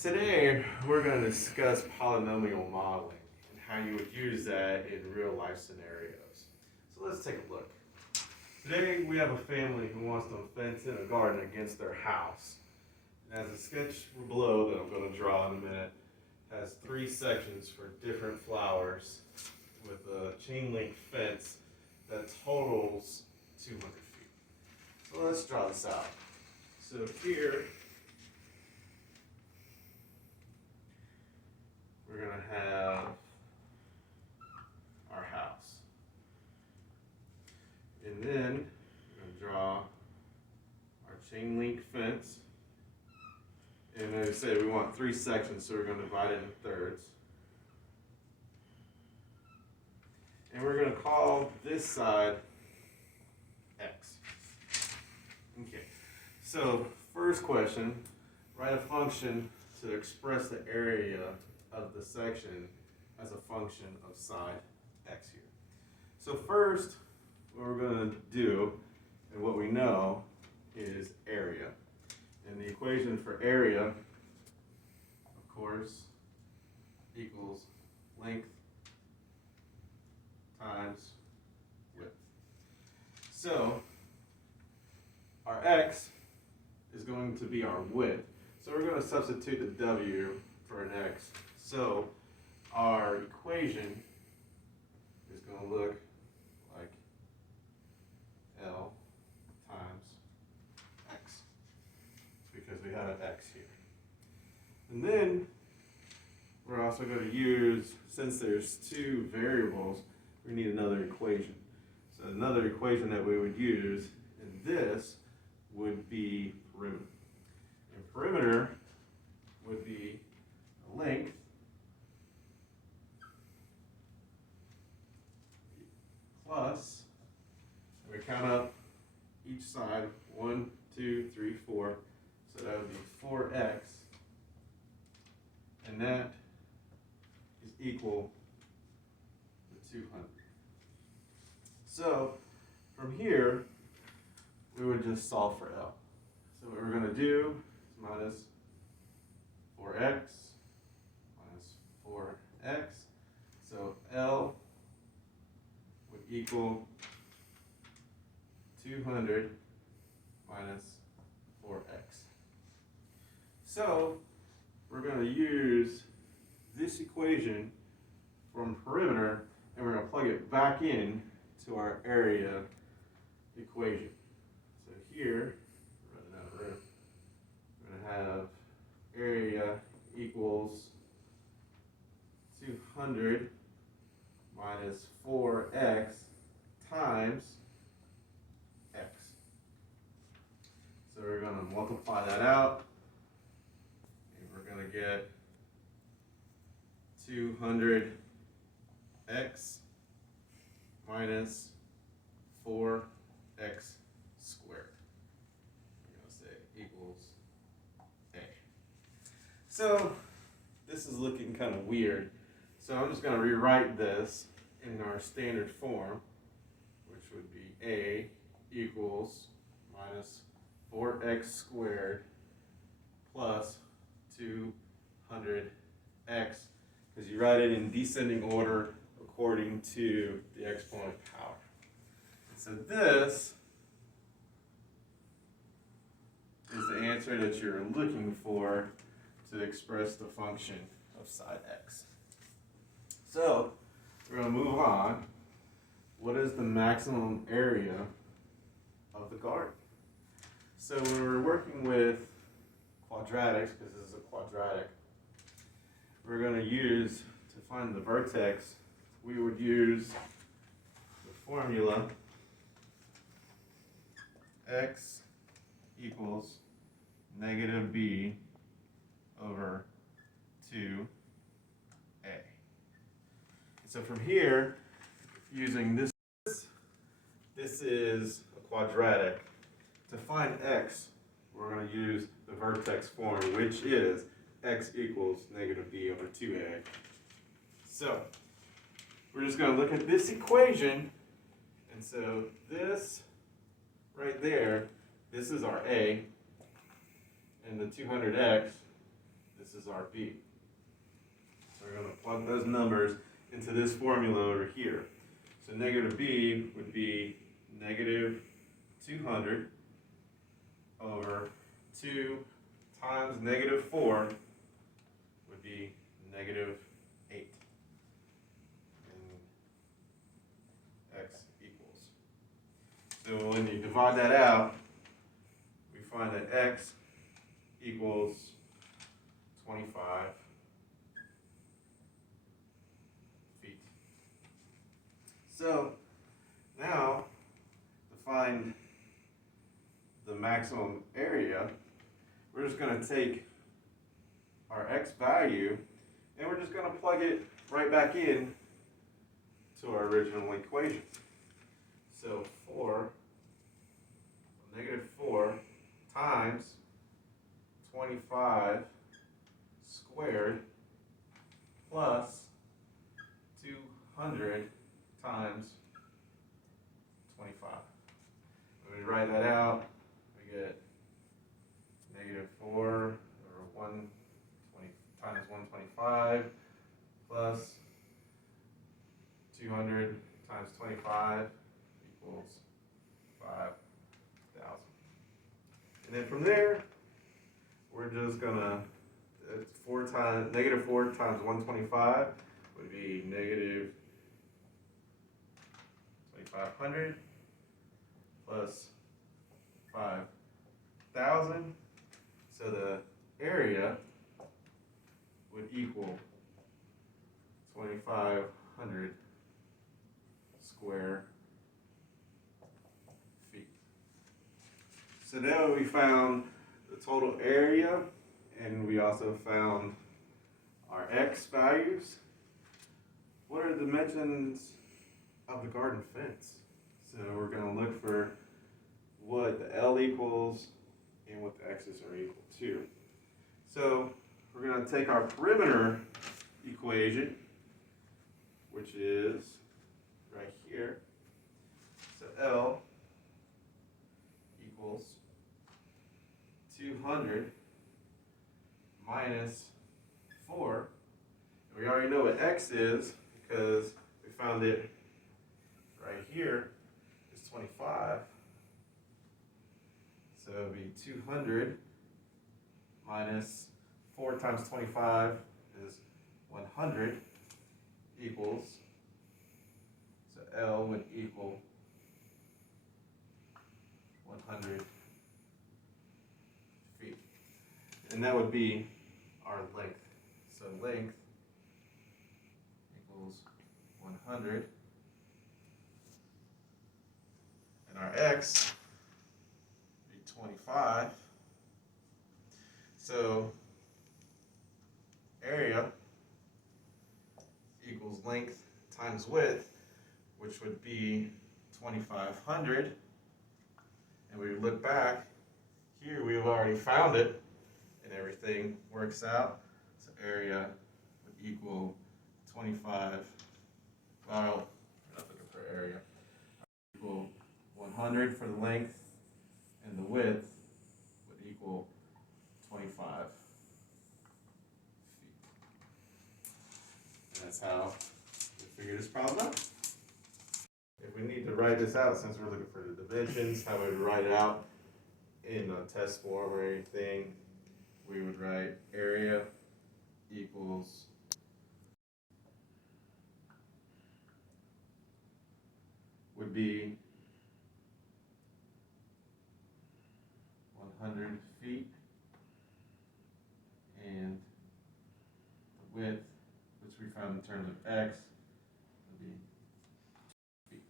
Today we're going to discuss polynomial modeling and how you would use that in real life scenarios. So let's take a look. Today we have a family who wants to fence in a garden against their house. And as a sketch below that I'm going to draw in a minute has three sections for different flowers with a chain link fence that totals 200 feet. So let's draw this out. So here we're going to have our house. And then we're going to draw our chain link fence. And as I said, we want three sections, so we're going to divide it in thirds. And we're going to call this side x. Okay, so first question, write a function to express the area of the section as a function of side x here. So first, what we're going to do, and what we know, is area. And the equation for area, of course, equals length times width. So our x is going to be our width. So we're going to substitute the w for an x. So our equation is going to look like L times x, because we have an x here. And then we're also going to use, since there's two variables, we need another equation. So another equation that we would use in this would be perimeter. And perimeter would be length plus, and we count up each side, 1, 2, 3, 4, so that would be 4x, and that is equal to 200. So from here, we would just solve for L. So what we're going to do is minus 4x minus 4x. So L would equal 200 minus 4x. So we're going to use this equation from perimeter, and we're going to plug it back in to our area equation. So here, running out of room, we're going to have area equals 200 minus 4x times x. So we're going to multiply that out, and we're going to get 200x minus 4x squared. We're going to say equals a. So this is looking kind of weird. So I'm just going to rewrite this in our standard form, which would be a equals minus 4x squared plus 200x, because you write it in descending order according to the exponent power. So this is the answer that you're looking for to express the function of side x. So we're going to move on. What is the maximum area of the garden? So when we're working with quadratics, because this is a quadratic, we're going to use, to find the vertex, we would use the formula x equals negative b over 2a. So from here, using this is a quadratic. To find x, we're going to use the vertex form, which is x equals negative b over 2a. So we're just going to look at this equation, and so this right there, this is our a, and the 200x, This is our b. So we're going to plug those numbers into this formula over here. So negative b would be negative 200 over 2 times negative 4 would be negative 8. And x equals. So when you divide that out, we find that x equals 25 feet. So now to find the maximum area, we're just going to take our x value and we're just going to plug it right back in to our original equation. So negative 4 times 25 squared plus 200 times 25. When we write that out, we get negative 4 or 120 times 125 plus 200 times 25 equals 5,000. And then from there, we're just gonna, negative 4 times 125 would be negative 2,500 plus 5,000. So the area would equal 2,500 square feet. So now we found the total area, and we also found our x values. What are the dimensions of the garden fence? So we're going to look for what the L equals and what the x's are equal to. So we're going to take our perimeter equation, which is right here. So L equals 200 minus 4. And we already know what x is because we found it right here. It's 25. So it would be 200 minus 4 times 25 is 100 equals, so L would equal 100 feet. And that would be our length. So length equals 100. And our x would be 25. So area equals length times width, which would be 2,500. And we look back, here we've already found it, and everything works out. So area would equal 25, well, we're not looking for area, equal 100 for the length, and the width would equal 25 feet. And that's how we figure this problem out. If we need to write this out, since we're looking for the dimensions, how we would write it out in a test form or anything, we would write area equals would be 100 feet, and the width, which we found in terms of x, would be feet.